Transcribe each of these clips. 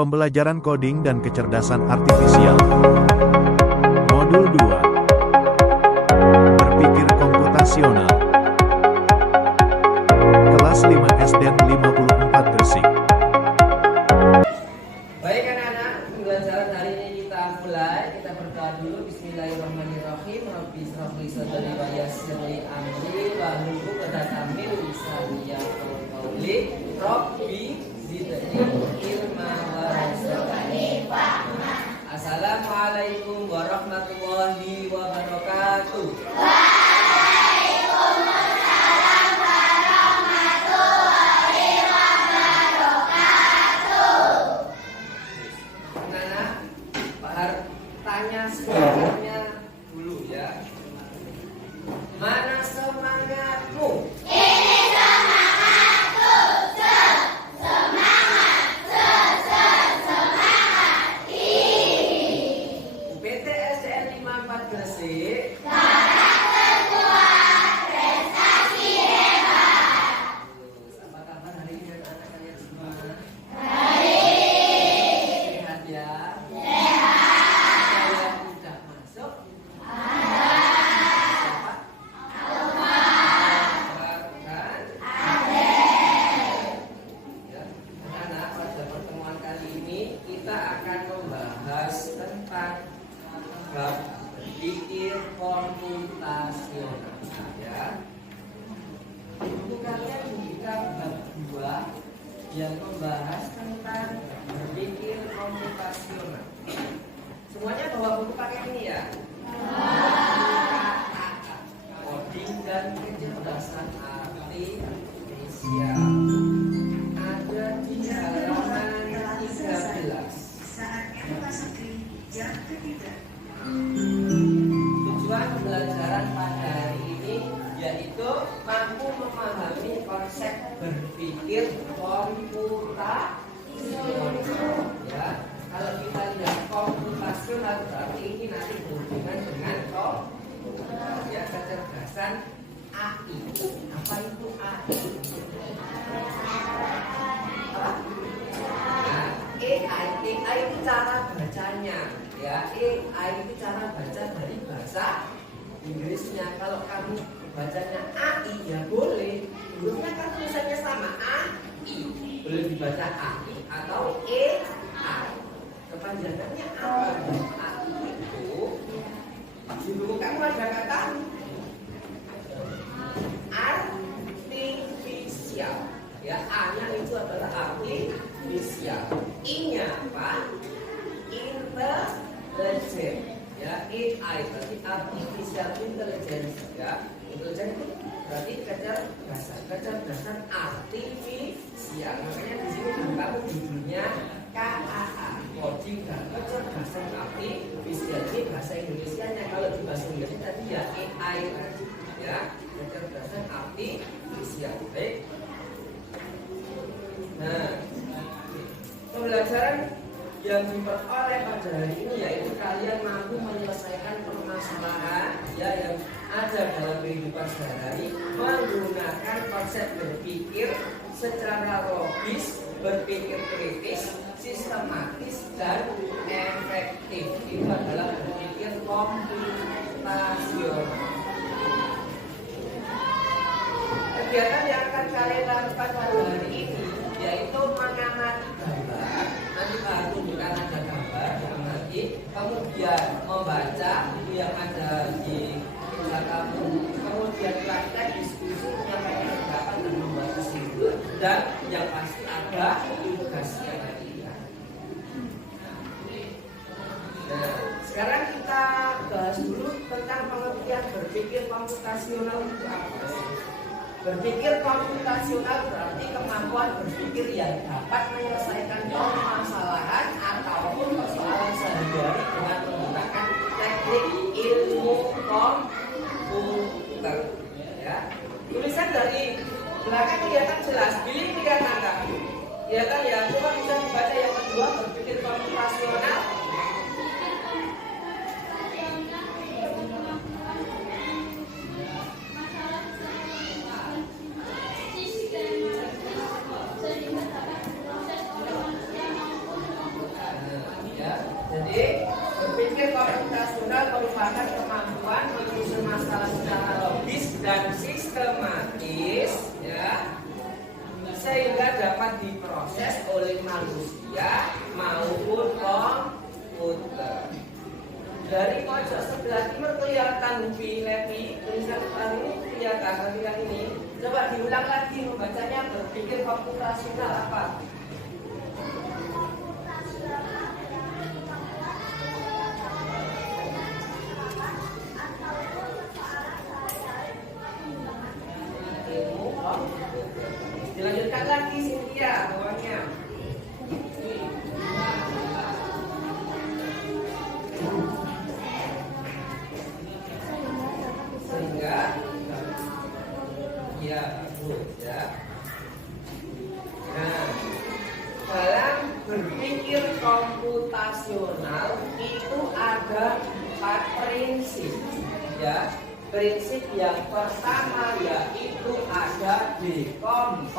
Pembelajaran coding dan kecerdasan artifisial. Modul 2. Berpikir komputasional. Kelas 5 SD 54 Gresik. Baik anak-anak, pembelajaran hari ini kita mulai. Kita berdoa dulu. Bismillahirrahmanirrahim. Rabbi shrah li sadri wa yassir li amri wahlul 'uqdatam min lisani yafqahu qawli. Rabbi zidni ilma warzuqni fahma. Assalamualaikum warahmatullahi wabarakatuh. Waalaikumsalam warahmatullahi wabarakatuh. Nah, Pak Har tanya sebenarnya dulu ya. Mana semangatmu? Ini semangatku, semangat, semangat. UPT SDN 54 Gresik. Karakter kuat, prestasi hebat. Apa kabar hari ini anak-anak kalian semua? Baik. Sehat ya? Sehat. Kalian sudah masuk? Ada. Siapa? Rumah. Bukan? Ada. Ya, anak-anak, pada pertemuan kali ini kita akan membahas tentang bab berpikir komputasional ya. Buku kalian membuka bab 2 yang membahas tentang berpikir komputasional. Semuanya bawa buku pakai ini ya. Coding dan kecerdasan artifisial. Ada di halaman 13. Saatnya memasuki jam ketiga. Tujuan pembelajaran pada hari ini yaitu mampu memahami konsep berpikir komputasional. Ya, kalau kita lihat komputasional berarti ini nanti berhubungan dengan ya, kecerdasan AI. Apa itu AI? Nah, AI itu cara bacanya, ya. AI itu cara baca dari bahasa Inggrisnya. Kalau kamu bacanya AI ya boleh, hurufnya kan tulisannya sama AI, boleh dibaca AI atau AI. Kepanjangannya apa? AI itu di buku kamu ada kata artifisial. Ya, A-nya itu adalah artifisial. I-nya apa? Intelligent. Ya, AI berarti artificial intelligence. Ya, intelligence itu berarti kecerdasan artifisial. Makanya di sini kamu judulnya KAA, coding dan kecerdasan artifisial. Ini bahasa Indonesianya. Kalau di bahasa Inggrisnya tadi ya AI tadi. Ya, kecerdasan artifisial. Baik. Nah, pembelajaran yang diperoleh pada hari ini yaitu kalian mampu menyelesaikan permasalahan ya yang ada dalam kehidupan sehari-hari menggunakan konsep berpikir secara logis, berpikir kritis, sistematis dan efektif. Itu adalah berpikir komputasional. Kegiatan yang akan kalian lakukan pada hari ini yaitu mengamati gambar. Nanti Pak tunjukkan ada gambar yang nanti kemudian membaca itu yang ada di kamu, kemudian praktek diskusi menyampaikan pendapat dan membuat kesimpulan, dan yang pasti ada tugasnya nanti ya. Nah, sekarang kita bahas dulu tentang pengertian berpikir komputasional itu apa sih? Berpikir komputasional berarti kemampuan berpikir yang dapat menyelesaikan permasalahan ataupun persoalan sehari-hari dengan menggunakan teknik ilmu komputer. Ya. Tulisan dari belakang kelihatan jelas, Billy kelihatan nggak? Kelihatan ya. Coba bisa dibaca yang kedua, berpikir komputasional. prosedural merupakan kemampuan menyusun masalah secara logis dan sistematis, ya, sehingga dapat diproses oleh manusia maupun komputer. Dari pojok sebelah timur kelihatan Levi, tulisan ini kelihatan tampilan ini. Coba diulang lagi membacanya, berpikir komputasional apa? Dilanjutkan lagi Cynthia, bawahnya. Sehingga ya bagus ya. Nah, dalam berpikir komputasional itu ada 4 prinsip, ya. Prinsip yang pertama yaitu ada dekomposisi.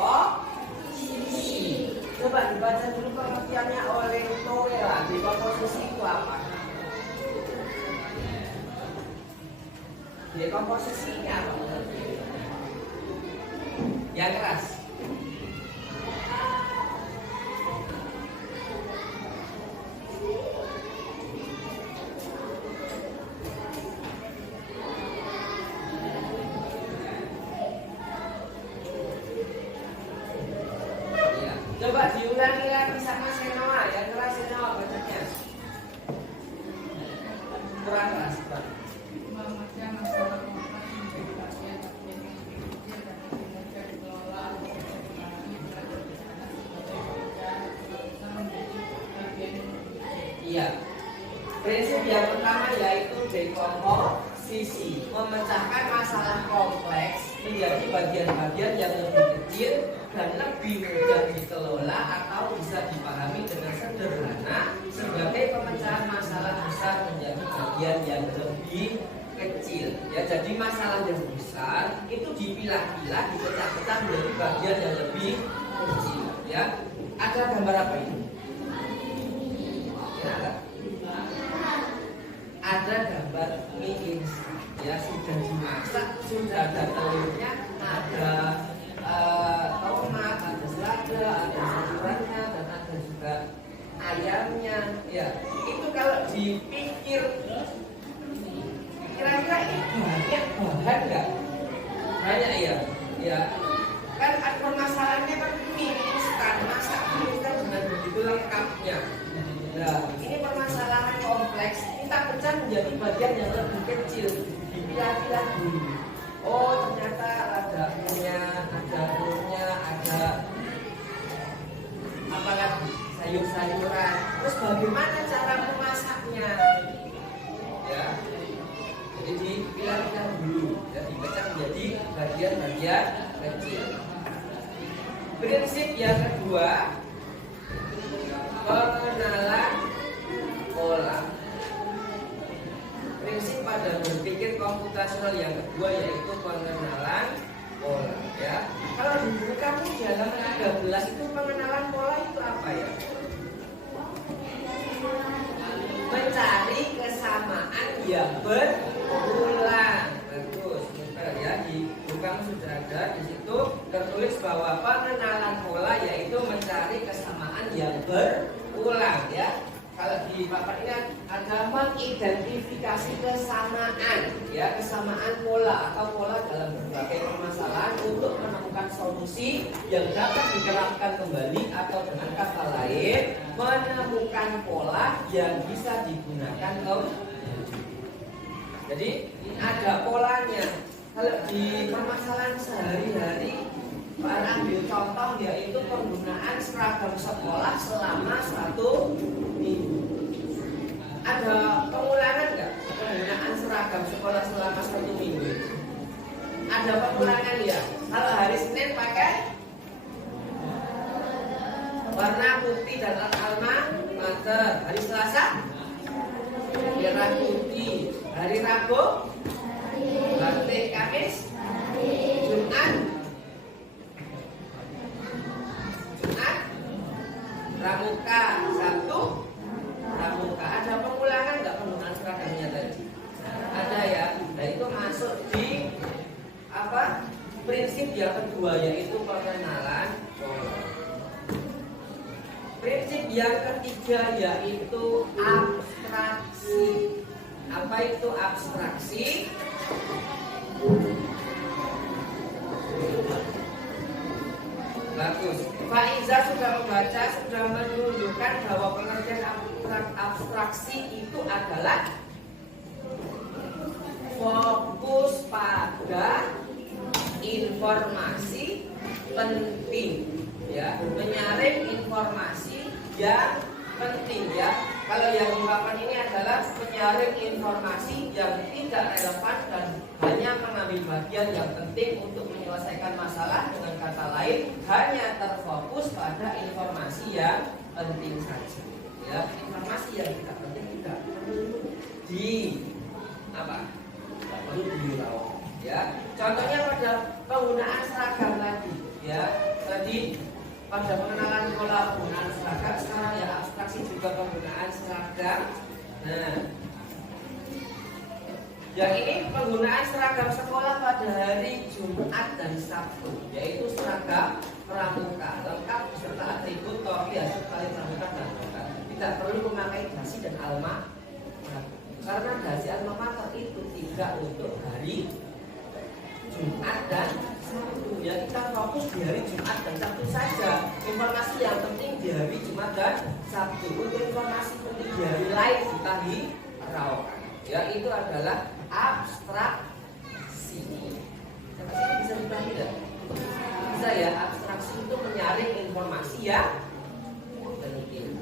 Coba dibaca dulu pengertiannya oleh Noera. Dekomposisi itu apa? Dekomposisinya apa? Yang keras. Coba diulangi lagi sama Senoa, yang keras Senoa bacanya. Kurang keras, Pak. Memecah masalah kompleks menjadi bagian yang lebih kecil dan lebih mudah dikelola untuk memahami pekerjaan sebagai pekerjaan bisa menjadi bagian yang lebih kecil. Iya. Prinsip yang pertama yaitu dekomposisi, memecahkan masalah kompleks menjadi bagian-bagian yang lebih kecil dan lebih mudah dikelola atau bisa dipahami dengan sederhana sebagai pemecahan masalah besar menjadi bagian yang lebih kecil. Ya, jadi masalah yang besar itu dipilah-pilah, dipecah-pecah menjadi bagian yang lebih kecil. Ya, ada gambar apa ini? Ya, ada gambar mie instan. Ya, sudah dimasak, sudah ada telurnya, ada tomat, ada selada, ada sayurannya, dan ada juga ayamnya. Ya, itu kalau dipikir kira-kira ini banyak bahan nggak? Banyak ya. Ya, kan permasalahannya kan mie instan, masak mie instan dengan begitu lengkapnya. Nah, ini permasalahan kompleks, kita pecah menjadi bagian yang lebih kecil, dipilah-pilah dulu. Oh, ternyata ada minyak, ada telurnya, ada apa lagi, sayur-sayuran. Terus bagaimana cara memasaknya? Ya, jadi dipilah-pilah dulu, ya, dipecah menjadi bagian-bagian kecil. Prinsip yang kedua, pengenalan pola. Prinsip pada berpikir komputasional yang kedua yaitu pengenalan pola. Ya, kalau di buku kamu di halaman 13 itu pengenalan pola itu apa ya? Mencari kesamaan yang berulang. Bagus, betul ya. Di buku kamu sudah ada di situ tertulis bahwa pengenalan pola yaitu mencari kesamaan yang berulang. Ya. Kalau di papan ini ada mengidentifikasi kesamaan, ya, kesamaan pola atau pola dalam berbagai permasalahan untuk menemukan solusi yang dapat diterapkan kembali atau dengan kata lain menemukan pola yang bisa digunakan kembali. Jadi ada polanya. Kalau di permasalahan sehari-hari, ambil contoh yaitu penggunaan seragam sekolah selama 1 minggu. Ada pengulangan nggak penggunaan seragam sekolah selama 1 minggu? Ada pengulangan ya. Kalau hari Senin pakai warna putih dan alma mater. Hari Selasa merah putih. Hari Rabu batik. Kamis, Jumat pramuka, Sabtu pramuka. Ada pengulangan nggak penggunaan seragamnya tadi? kedua yaitu pengenalan pola. Prinsip yang ketiga yaitu abstraksi. Apa itu abstraksi? Bagus. Faiza sudah membaca, sudah menunjukkan bahwa pengertian abstraksi itu adalah fokus pada informasi penting, ya, menyaring informasi yang penting, ya. Kalau yang dimakan ini adalah menyaring informasi yang tidak relevan dan hanya mengambil bagian yang penting untuk menyelesaikan masalah. Dengan kata lain, hanya terfokus pada informasi yang penting saja, ya. Informasi yang tidak penting tidak perlu tidak perlu diraup, ya. Contohnya pada penggunaan seragam lagi, ya. Tadi pada pengenalan pola penggunaan seragam, sekarang ya abstraksi juga penggunaan seragam. Nah, yang ini penggunaan seragam sekolah pada hari Jumat dan Sabtu, yaitu seragam pramuka lengkap beserta atribut, topi, hasil tali pramuka dan tongkat. Tidak perlu memakai dasi dan alma mater, karena dasi alma mater itu tidak untuk hari Jumat dan Sabtu, ya. Kita fokus di hari Jumat dan Sabtu saja. Informasi yang penting di hari Jumat dan Sabtu. Untuk informasi penting di hari lain kita hiraukan, ya. Itu adalah abstraksi. Abstraksi bisa dipahami tidak? Bisa, ya. Abstraksi itu menyaring informasi yang penting.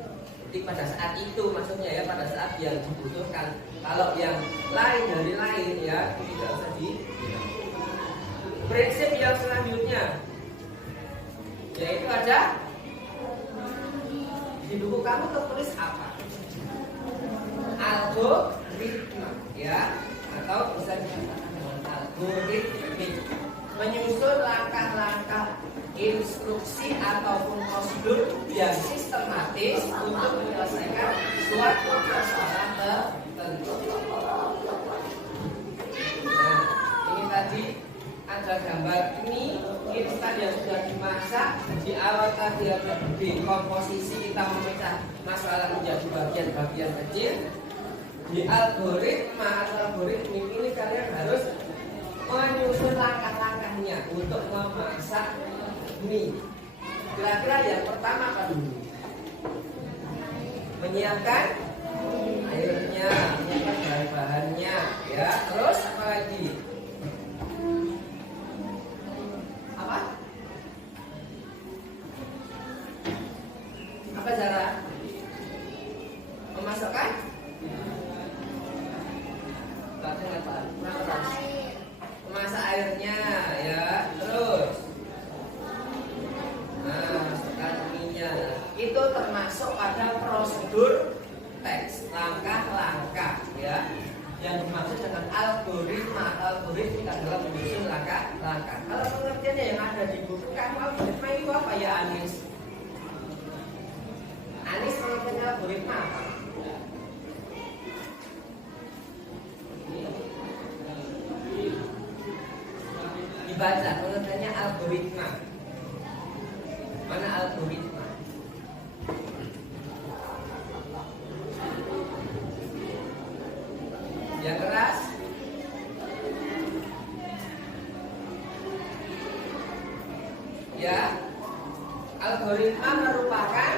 Jadi pada saat itu maksudnya, ya, pada saat yang dibutuhkan. Kalau yang lain dari lain, ya, tidak usah di. Prinsip yang selanjutnya yaitu ada di buku kamu tertulis apa? Algoritma, ya, atau bisa dikatakan dengan algoritmik, menyusun langkah-langkah instruksi ataupun prosedur yang sistematis untuk menyelesaikan suatu persoalan tertentu. Nah, ini tadi ada gambar ini tadi yang sudah dimasak. Di awal tadi ada di komposisi, kita memecah masalah menjadi bagian-bagian kecil. Di algoritma atau algoritmik ini kalian harus menyusun langkah-langkahnya untuk memasak mie. Kira-kira yang pertama apa dulu? Menyiapkan airnya, menyiapkan bahan-bahannya, ya. Terus apa lagi? Apa cara memasukkan? Memasak airnya, ya. Terus masukkan minyak. Itu termasuk pada prosedur teks, langkah-langkah, ya. Yang dimaksud dengan algoritma atau algoritmik adalah menyusun langkah-langkah. Kalau pengertiannya yang ada di buku kamu, algoritma itu apa, ya, Anis? Anis pengertiannya algoritma apa? Dibaca pengertiannya algoritma. Mana algoritma? Yang keras? Ya, algoritma merupakan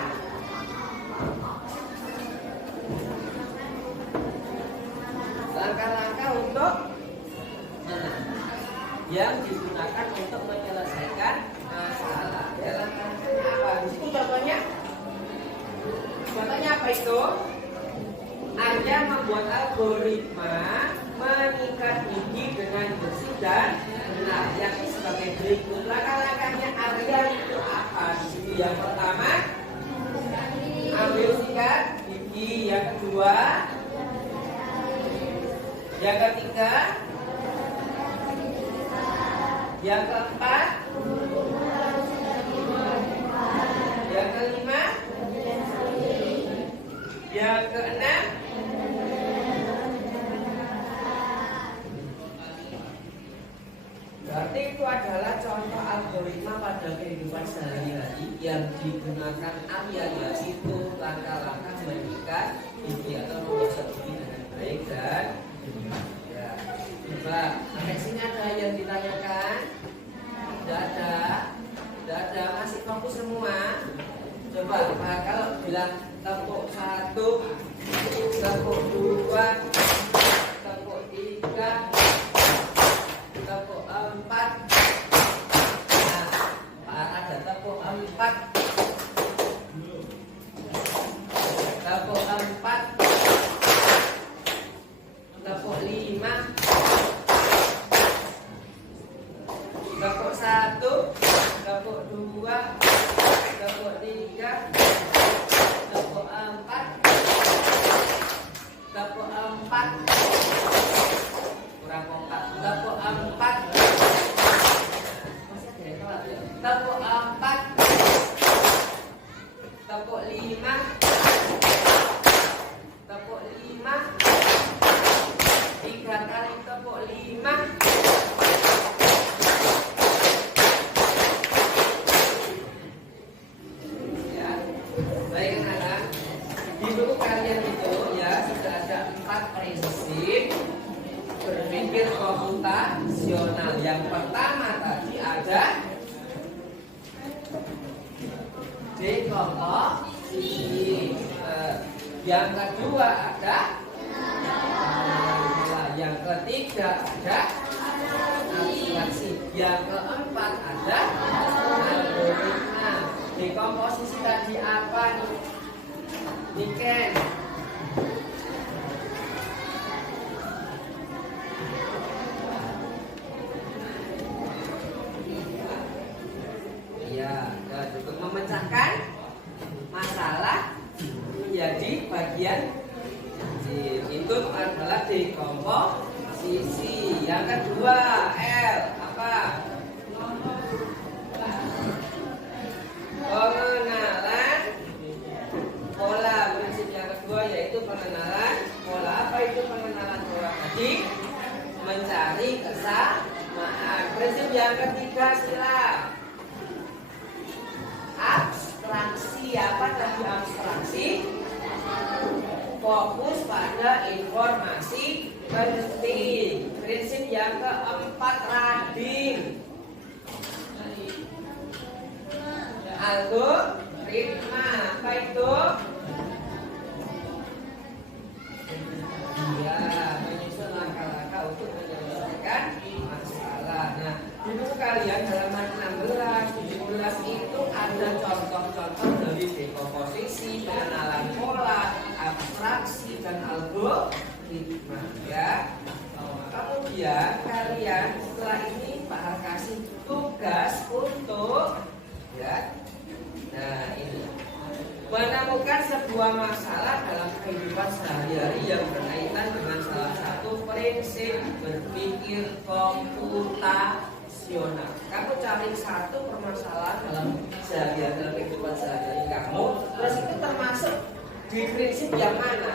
langkah-langkah untuk yang digunakan untuk menyelesaikan masalah. Ya, langkah-langkahnya apa? Di situ contohnya apa itu? Anda membuat algoritma mengikat gigi dengan bersih dan benar, yakni sebagai berikut. Langkah-langkahnya Arya itu apa? Di sini yang pertama, ambil sikat gigi. Yang kedua, yang ketiga, yang keempat, yang kelima, yang keenam, berarti itu adalah contoh algoritma. pada kehidupan sehari-hari yang digunakan Arya yaitu langkah-langkah mengikat gigi atau menggosok gigi dengan baik dan ya. Coba, sampai sini ada yang ditanyakan? Tidak ada, masih fokus semua. Coba, kalau bilang tepuk 1, tepuk 2, tepuk 3, tepuk 4. Nah, ada tepuk 4, tepuk 4, tepuk 5, tepuk 1, tepuk 2, tepuk 3, tepuk 4, tepuk 4, kurang kompak, tepuk 4, masih ada yang telat ya? Tepuk 4, tepuk 5, tepuk 5, 3 kali tepuk 5. Baik anak-anak, di buku kalian itu ya sudah ada 4 prinsip berpikir komputasional. Yang pertama tadi ada dekomposisi. Yang kedua ada yang ketiga ada abstraksi. Yang keempat ada algoritma. Dekomposisi tadi apa nih? Niken. Iya, untuk memecahkan masalah menjadi bagian itu adalah dekomposisi. Yang kedua L apa? Pengenalan pola. Prinsip yang kedua yaitu pengenalan pola. Apa itu pengenalan pola tadi? Mencari kesamaan. Prinsip yang ketiga sila abstraksi. Apa tadi abstraksi? Fokus pada informasi penting. Prinsip yang keempat rading. Algoritma. Apa itu? Ya, menyusun langkah-langkah untuk menyelesaikan masalah. Nah, di buku kalian halaman 16, 17 itu ada contoh-contoh dari dekomposisi, pengenalan pola, abstraksi dan algoritma. Ya. Kemudian kalian setelah ini Pak Har kasih tugas untuk ya. Nah, ini menemukan sebuah masalah dalam kehidupan sehari-hari yang berkaitan dengan salah satu prinsip berpikir komputasional. Kamu cari satu permasalahan dalam sehari-hari, dalam kehidupan sehari-hari kamu, terus itu termasuk di prinsip yang mana?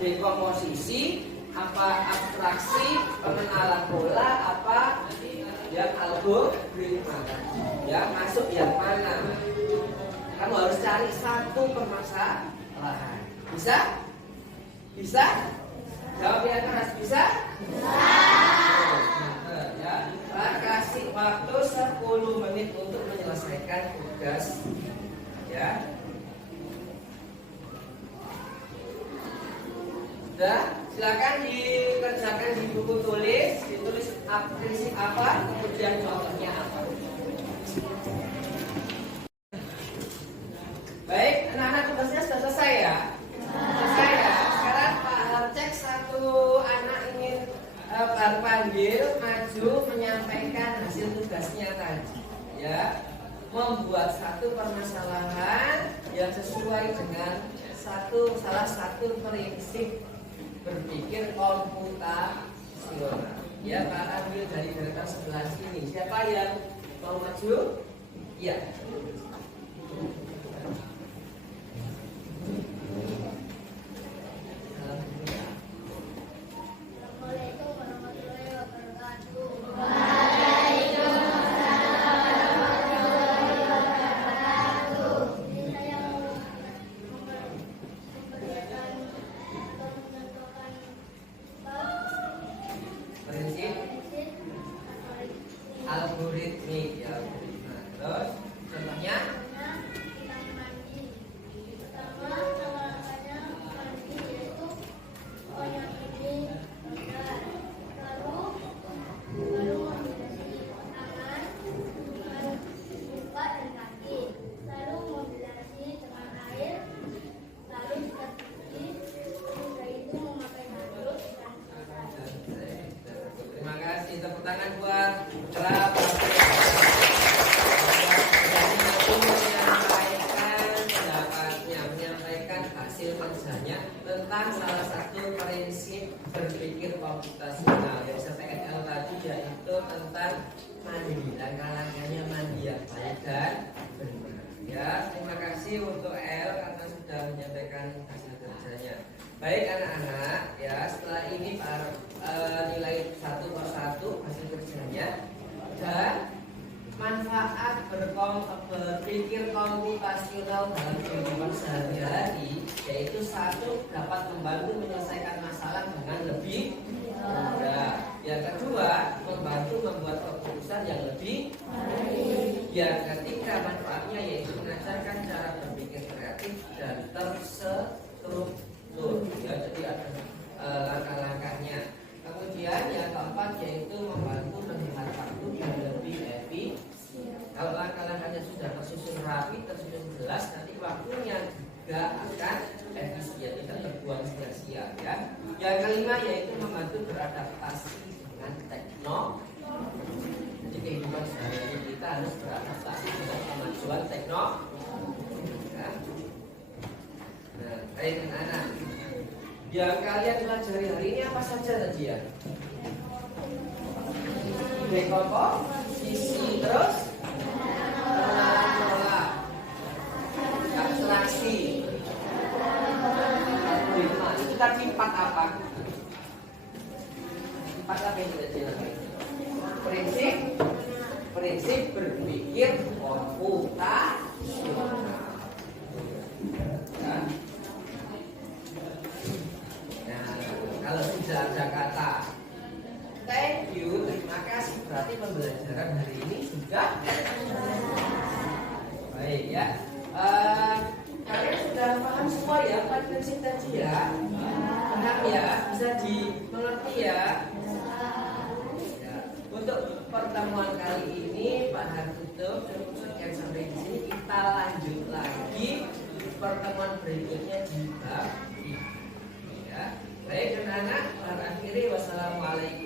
Dekomposisi, apa abstraksi, pengenalan pola, apa yang algoritma. Ya, masuk yang mana? Kamu harus cari satu permasalahan. Bisa? Bisa? Jawab yang keras, bisa? Bisa. Ya, Pak kasih waktu 10 menit untuk menyelesaikan tugas. Ya. Sudah, silakan dikerjakan di buku tulis, ditulis prinsip apa, kemudian contohnya apa. Baik, anak-anak tugasnya sudah selesai ya? Selesai ya? Sekarang Pak Har cek satu anak ingin panggil maju menyampaikan hasil tugasnya tadi. Ya, membuat satu permasalahan yang sesuai dengan salah satu prinsip berpikir komputasional. Ya, Pak ambil dari data sebelah sini. Siapa yang mau maju? Ya. Waalaikumsalam warahmatullahi wabarakatuh. ya, tentang salah satu prinsip berpikir komputasional yang saya PNL tadi, yaitu tentang mandi. Langkah-langkahnya mandi yang baik dan benar. Ya, terima kasih untuk L karena sudah menyampaikan hasil kerjanya. Baik anak-anak, ya setelah ini nilai satu persatu hasil kerjanya dan manfaat berpikir komputasional dalam kehidupan sehari-hari, yaitu satu, dapat membantu menyelesaikan masalah dengan lebih mudah. Yang kedua, membantu membuat keputusan yang lebih baik. Yang ketiga, manfaatnya yaitu mengajarkan cara berpikir kreatif dan terstruktur. Ya, jadi ada langkah-langkahnya. Kemudian yang keempat yaitu membantu melihat waktu yang lebih efisien. Kalau langkah-langkahnya sudah tersusun rapi, tersusun jelas, nanti waktunya juga akan efisien, tidak terbuang sia-sia. Ya. Yang kelima yaitu membantu beradaptasi dengan teknologi. Jadi kehidupan sehari-hari kita harus beradaptasi dengan kemajuan teknologi. Ya. Nah, baik anak-anak. Yang kalian pelajari hari ini apa saja tadi ya? Dekomposisi, terus pola, abstraksi. Itu tadi 4 apa? 4 apa yang kita jelaskan? Prinsip berpikir komputasional. Ya. Kalau sudah ada kata thank you, terima kasih, berarti pembelajaran hari ini sudah baik ya. Kalian sudah paham semua ya prinsip tadi ya? Paham ya? Bisa dimengerti ya? Ya. Untuk pertemuan kali ini pada tutup dan yang sampai di sini, kita lanjut lagi pertemuan berikutnya di bab ini. Ya. Baik anak-anak, akhiri wassalamualaikum.